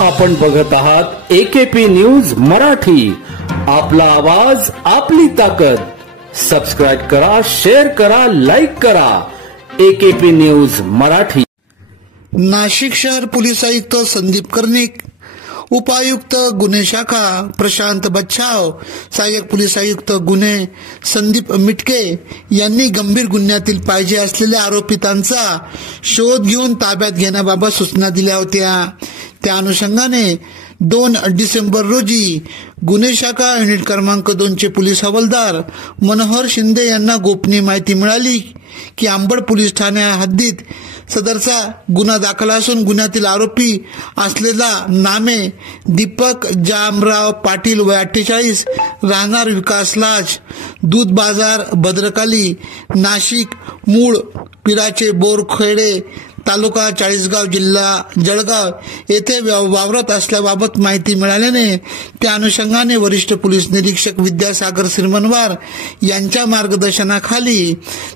आपण बघत आहात AKP न्यूज मराठी. आपला आवाज आपली ताकद. सबस्क्राइब करा, शेअर करा, लाईक करा. AKP news Marathi. नाशिक शहर पोलीस आयुक्त संदीप कर्णिक, उपायुक्त गुन्हे शाखा प्रशांत बच्छाव, सहाय्यक पोलीस आयुक्त गुन्हे संदीप मिटके यांनी गंभीर गुन्ह्यातील पाहिजे असलेल्या आरोपितांचा शोध घेऊन ताब्यात घेण्याबाबत सूचना दिल्या होत्या. त्या अनुषंगाने 2 डिसेंबर रोजी गुन्हे शाखा युनिट क्रमांक 2 चे पोलीस हवालदार मनोहर शिंदे यांना गोपनीय माहिती मिळाली की अंबड पोलीस ठाण्या हद्दीत सदरचा गुन्हा दाखल असून गुन्ह्यातील आरोपी असलेला नामे दीपक जामराव पाटील वय 48, राहणार विकास लाज, दूध बाजार भद्रकाली नाशिक, मूळ पिराचे बोरखेडे तालुका चाळीसगाव जिल्हा जळगाव येथे वावरत असल्याबाबत माहिती मिळाल्याने त्या अनुषंगाने वरिष्ठ पोलीस निरीक्षक विद्यासागर श्रीमनवार यांच्या मार्गदर्शनाखाली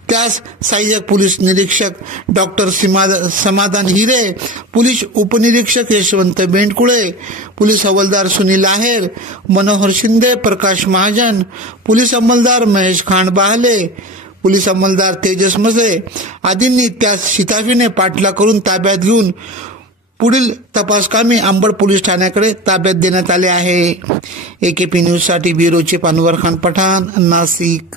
त्यास सहाय्यक पोलीस निरीक्षक डॉक्टर समाधान हिरे, पोलीस उपनिरीक्षक यशवंत बेंडकुळे, पोलीस हवालदार सुनील आहेर, मनोहर शिंदे, प्रकाश महाजन, पोलीस अंमलदार महेश खांड बाहले, पोलीस अंमलदार तेजस मसे आदींनी त्यास शिताफीने पाठलाग करून ताब्यात घेऊन पुढील तपासकामी अंबड पोलीस ठाण्याकडे ताब्यात देण्यात आले आहे. AKP न्यूज साठी ब्युरो चीफ अनवर खान पठाण, नाशिक.